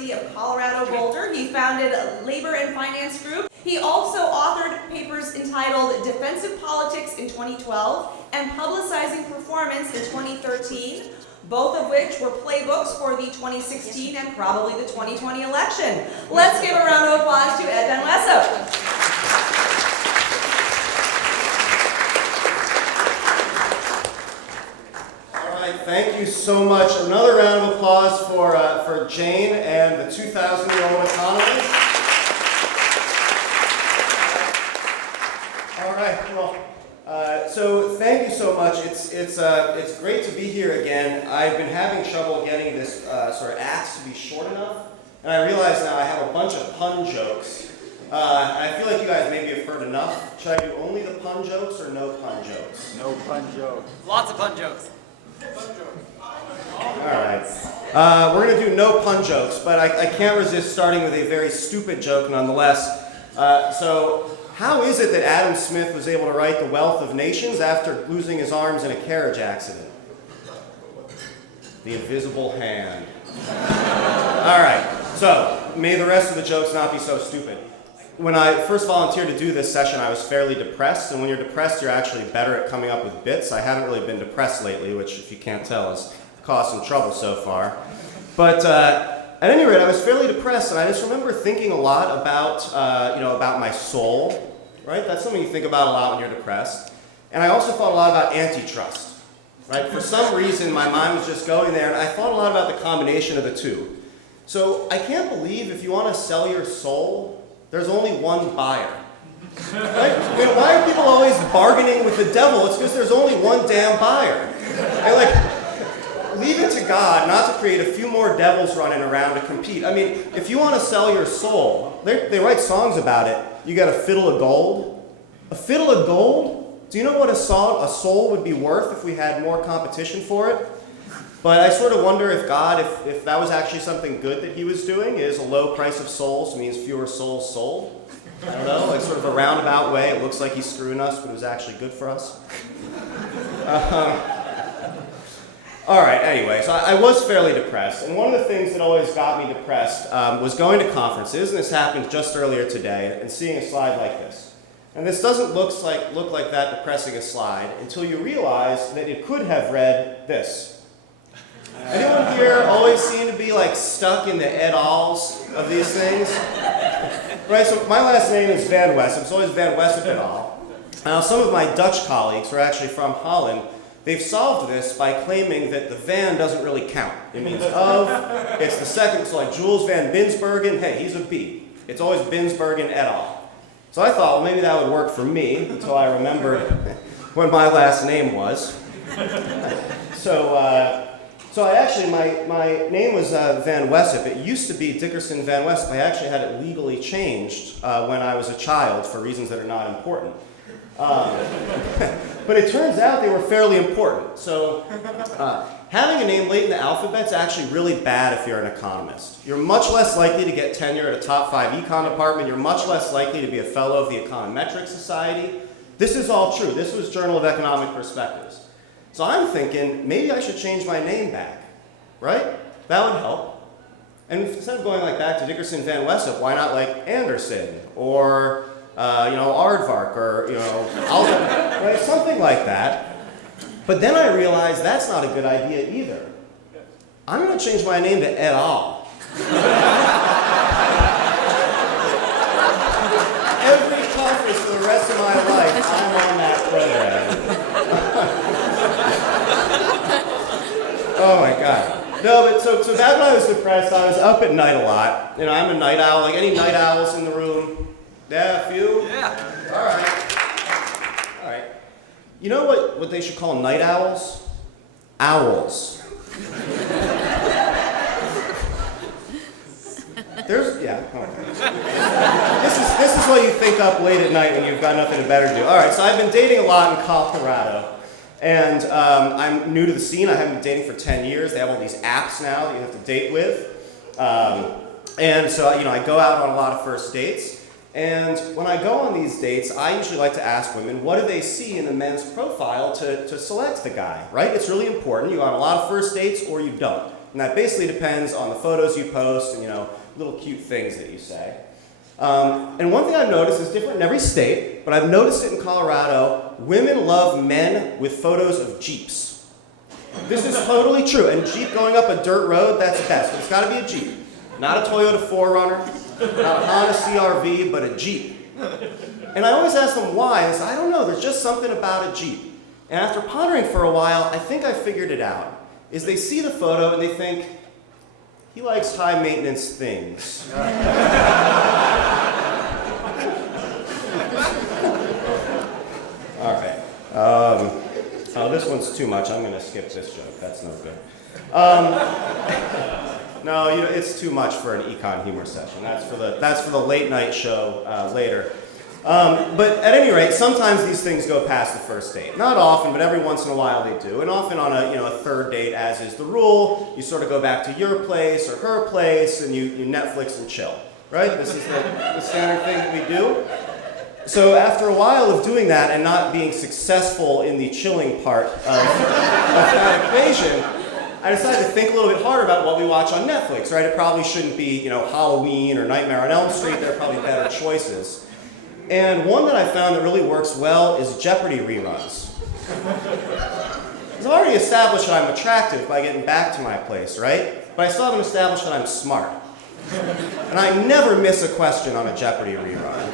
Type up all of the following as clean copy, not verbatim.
University of Colorado Boulder. He founded a Labor and Finance Group. He also authored papers entitled Defensive Politics in 2012 and Publicizing Performance in 2013, both of which were playbooks for the 2016 and probably the 2020 election. Let's give a round of applause to Ed Van Wessep. Thank you so much. Another round of applause for Jane and the 2,000-year-old economy. All right. Well, so thank you so much. It's great to be here again. I've been having trouble getting this sort of acts to be short enough, and I realize now I have a bunch of pun jokes. And I feel like you guys maybe have heard enough. Should I do only the pun jokes or no pun jokes? No pun jokes. Lots of pun jokes. All right. We're going to do no pun jokes, but I can't resist starting with a very stupid joke nonetheless. So, how is it that Adam Smith was able to write The Wealth of Nations after losing his arms in a carriage accident? The invisible hand. All right. So, may the rest of the jokes not be so stupid. When I first volunteered to do this session, I was fairly depressed, and when you're depressed, you're actually better at coming up with bits. I haven't really been depressed lately, which, if you can't tell, has caused some trouble so far. But at any rate, I was fairly depressed, and I just remember thinking a lot about, about my soul, right? That's something you think about a lot when you're depressed. And I also thought a lot about antitrust, right? For some reason, my mind was just going there, and I thought a lot about the combination of the two. So I can't believe if you want to sell your soul, there's only one buyer. Right? I mean, why are people always bargaining with the devil? It's because there's only one damn buyer. And leave it to God not to create a few more devils running around to compete. I mean, if you want to sell your soul, they write songs about it. You got a fiddle of gold. A fiddle of gold? Do you know what a soul would be worth if we had more competition for it? But I sort of wonder if God, if that was actually something good that he was doing, is a low price of souls means fewer souls sold. I don't know, like sort of a roundabout way. It looks like he's screwing us, but it was actually good for us. All right, anyway, so I was fairly depressed. And one of the things that always got me depressed was going to conferences, and this happened just earlier today, and seeing a slide like this. And this doesn't look like that depressing a slide until you realize that it could have read this. Anyone here always seem to be like stuck in the et als of these things? Right, so my last name is Van Wessep. It's always Van Wessep et al. Now, some of my Dutch colleagues who are actually from Holland, they've solved this by claiming that the van doesn't really count. It means of, it's the second, so like Jules van Binsbergen, hey, he's a B. It's always Binsbergen et al. So I thought, well, maybe that would work for me until I remembered what my last name was. So I actually, my name was Van Wessep. It used to be Dickerson Van Wessep. I actually had it legally changed when I was a child for reasons that are not important. But it turns out they were fairly important. So having a name late in the alphabet is actually really bad if you're an economist. You're much less likely to get tenure at a top 5 econ department. You're much less likely to be a fellow of the Econometric Society. This is all true. This was Journal of Economic Perspectives. So I'm thinking, maybe I should change my name back, right? That would help. And instead of going like back to Dickerson Van Wessep, why not like Anderson or Aardvark or Alden, right? Something like that. But then I realized that's not a good idea either. I'm going to change my name to et al. Every conference for the rest of my life, I'm on that program. Oh my God. No, but so back when I was depressed, I was up at night a lot. You know, I'm a night owl. Like any night owls in the room? Yeah, a few? Yeah. All right. All right. You know what they should call night owls? Owls. This is what you think up late at night when you've got nothing better to do. All right, so I've been dating a lot in Colorado. And I'm new to the scene. I haven't been dating for 10 years. They have all these apps now that you have to date with. And so, I go out on a lot of first dates. And when I go on these dates, I usually like to ask women, what do they see in the men's profile to select the guy, right? It's really important. You go on a lot of first dates or you don't. And that basically depends on the photos you post and, little cute things that you say. And one thing I've noticed is different in every state, but I've noticed it in Colorado. Women love men with photos of Jeeps. This is totally true. And Jeep going up a dirt road, that's best. But it's got to be a Jeep. Not a Toyota 4Runner, not a Honda CRV, but a Jeep. And I always ask them why. And I don't know, there's just something about a Jeep. And after pondering for a while, I think I figured it out. Is they see the photo and they think, he likes high maintenance things. All right. Oh, this one's too much. I'm going to skip this joke. That's no good. No, it's too much for an econ humor session. That's for the late night show later. But at any rate, sometimes these things go past the first date. Not often, but every once in a while they do. And often on a third date, as is the rule, you sort of go back to your place or her place, and you Netflix and chill. Right? This is the standard thing that we do. So after a while of doing that and not being successful in the chilling part of that equation, I decided to think a little bit harder about what we watch on Netflix. Right? It probably shouldn't be Halloween or Nightmare on Elm Street. There are probably better choices. And one that I found that really works well is Jeopardy reruns. I've already established that I'm attractive by getting back to my place, right? But I still haven't established that I'm smart. And I never miss a question on a Jeopardy rerun.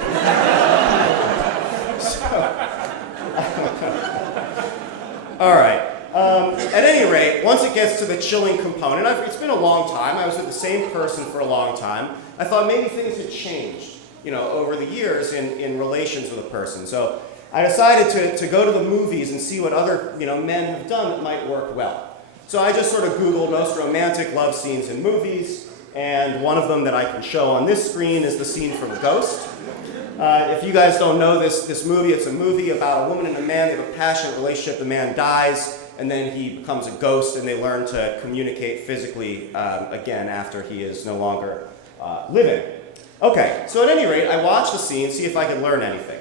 All right. At any rate, once it gets to the chilling component, it's been a long time. I was with the same person for a long time. I thought maybe things had changed, over the years in relations with a person. So I decided to go to the movies and see what other, men have done that might work well. So I just sort of Googled most romantic love scenes in movies, and one of them that I can show on this screen is the scene from Ghost. If you guys don't know this movie, it's a movie about a woman and a man. They have a passionate relationship. The man dies, and then he becomes a ghost, and they learn to communicate physically again after he is no longer living. Okay, so at any rate, I watched the scene, see if I could learn anything.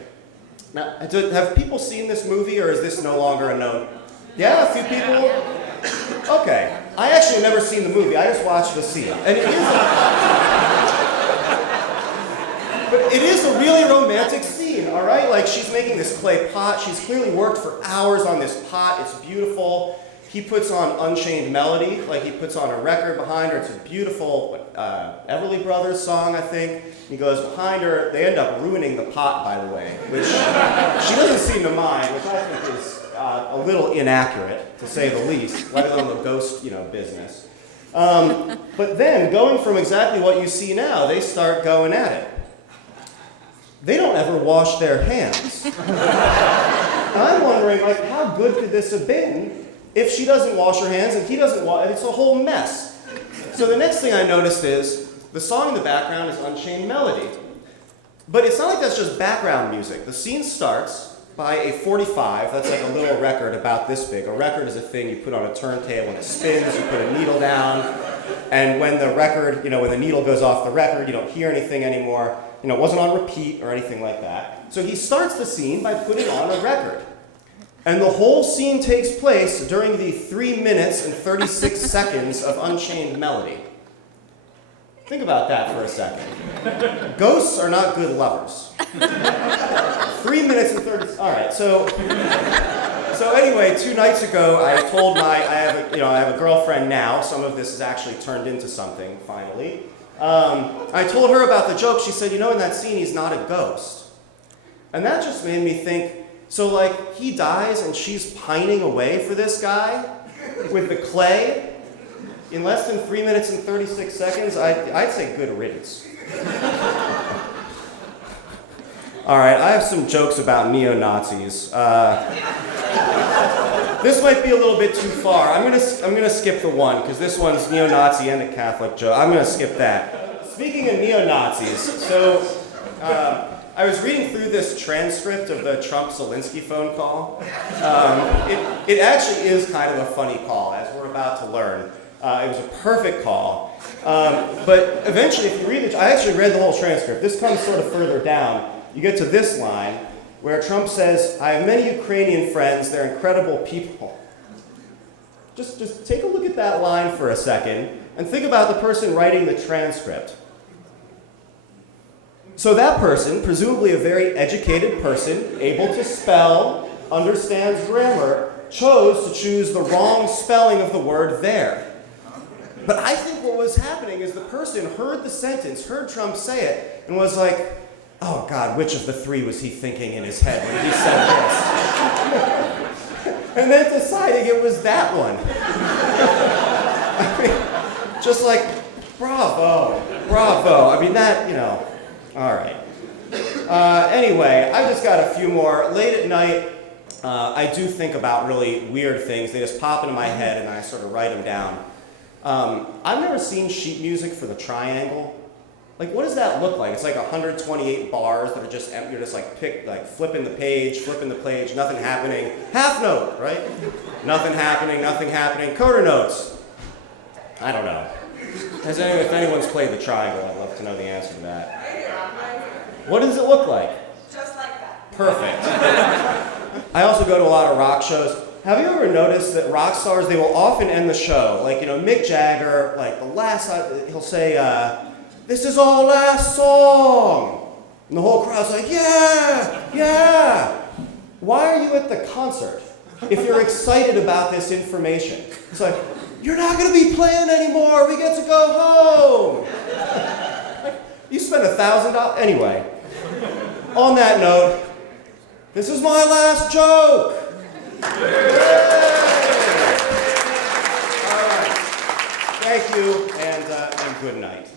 Now, have people seen this movie, or is this no longer a known? Yeah, a few people? Okay. I actually have never seen the movie. I just watched the scene. And it is a really romantic scene, all right? Like, she's making this clay pot. She's clearly worked for hours on this pot. It's beautiful. He puts on Unchained Melody, like he puts on a record behind her. It's a beautiful Everly Brothers song, I think. He goes behind her. They end up ruining the pot, by the way, which she doesn't seem to mind, which I think is a little inaccurate, to say the least, let alone the ghost, business. But then, going from exactly what you see now, they start going at it. They don't ever wash their hands. And I'm wondering, how good could this have been if she doesn't wash her hands and he doesn't wash? It's a whole mess. So the next thing I noticed is the song in the background is Unchained Melody. But it's not like that's just background music. The scene starts by a 45. That's like a little record about this big. A record is a thing you put on a turntable and it spins. You put a needle down. And when the record, when the needle goes off the record, you don't hear anything anymore. It wasn't on repeat or anything like that. So he starts the scene by putting on a record. And the whole scene takes place during the 3 minutes and 36 seconds of Unchained Melody. Think about that for a second. Ghosts are not good lovers. 3 minutes and 30. All right, so anyway, 2 nights ago, I told I have a girlfriend now. Some of this has actually turned into something finally. I told her about the joke. She said, in that scene, he's not a ghost. And that just made me think, so he dies and she's pining away for this guy with the clay in less than 3 minutes and 36 seconds? I'd say good riddance. All right, I have some jokes about neo-Nazis. This might be a little bit too far. I'm gonna skip the one, because this one's neo-Nazi and a Catholic joke. I'm gonna skip that. Speaking of neo-Nazis, so I was reading through this transcript of the Trump-Zelensky phone call. It actually is kind of a funny call, as we're about to learn. It was a perfect call. But eventually, if you read it, I actually read the whole transcript. This comes sort of further down. You get to this line, where Trump says, "I have many Ukrainian friends. They're incredible people." Just take a look at that line for a second and think about the person writing the transcript. So that person, presumably a very educated person, able to spell, understands grammar, chose to choose the wrong spelling of the word there. But I think what was happening is the person heard the sentence, heard Trump say it, and was like, oh God, which of the three was he thinking in his head when he said this? And then deciding it was that one. I mean, just like, bravo. I mean, that, all right. Anyway, I just got a few more. Late at night, I do think about really weird things. They just pop into my head and I sort of write them down. I've never seen sheet music for the triangle. Like, what does that look like? It's like 128 bars that are just empty. You're just like flipping the page, nothing happening. Half note, right? Nothing happening. Coda notes. I don't know. If anyone's played the triangle, I'd love to know the answer to that. What does it look like? Just like that. Perfect. I also go to a lot of rock shows. Have you ever noticed that rock stars, they will often end the show, like, Mick Jagger, like the last, he'll say, this is our last song. And the whole crowd's like, yeah. Why are you at the concert if you're excited about this information? It's like, you're not going to be playing anymore. We get to go home. You spent $1,000. Anyway, on that note, this is my last joke. All right. Thank you, and good night.